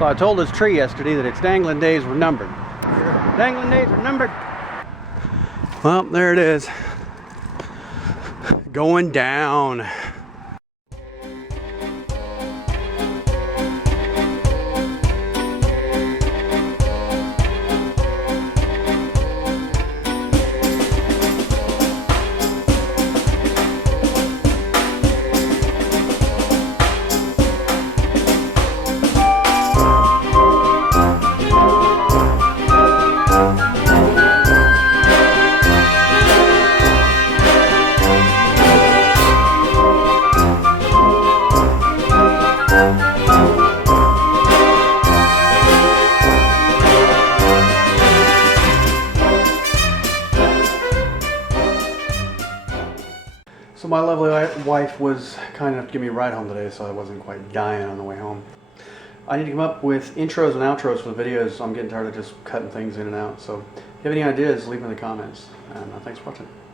So I told this tree yesterday that its dangling days were numbered. Dangling days are numbered. Well, there it is. Going down. So my lovely wife was kind enough to give me a ride home today, so I wasn't quite dying on the way home. I need to come up with intros and outros for the videos. I'm getting tired of just cutting things in and out. So if you have any ideas, leave them in the comments. And thanks for watching.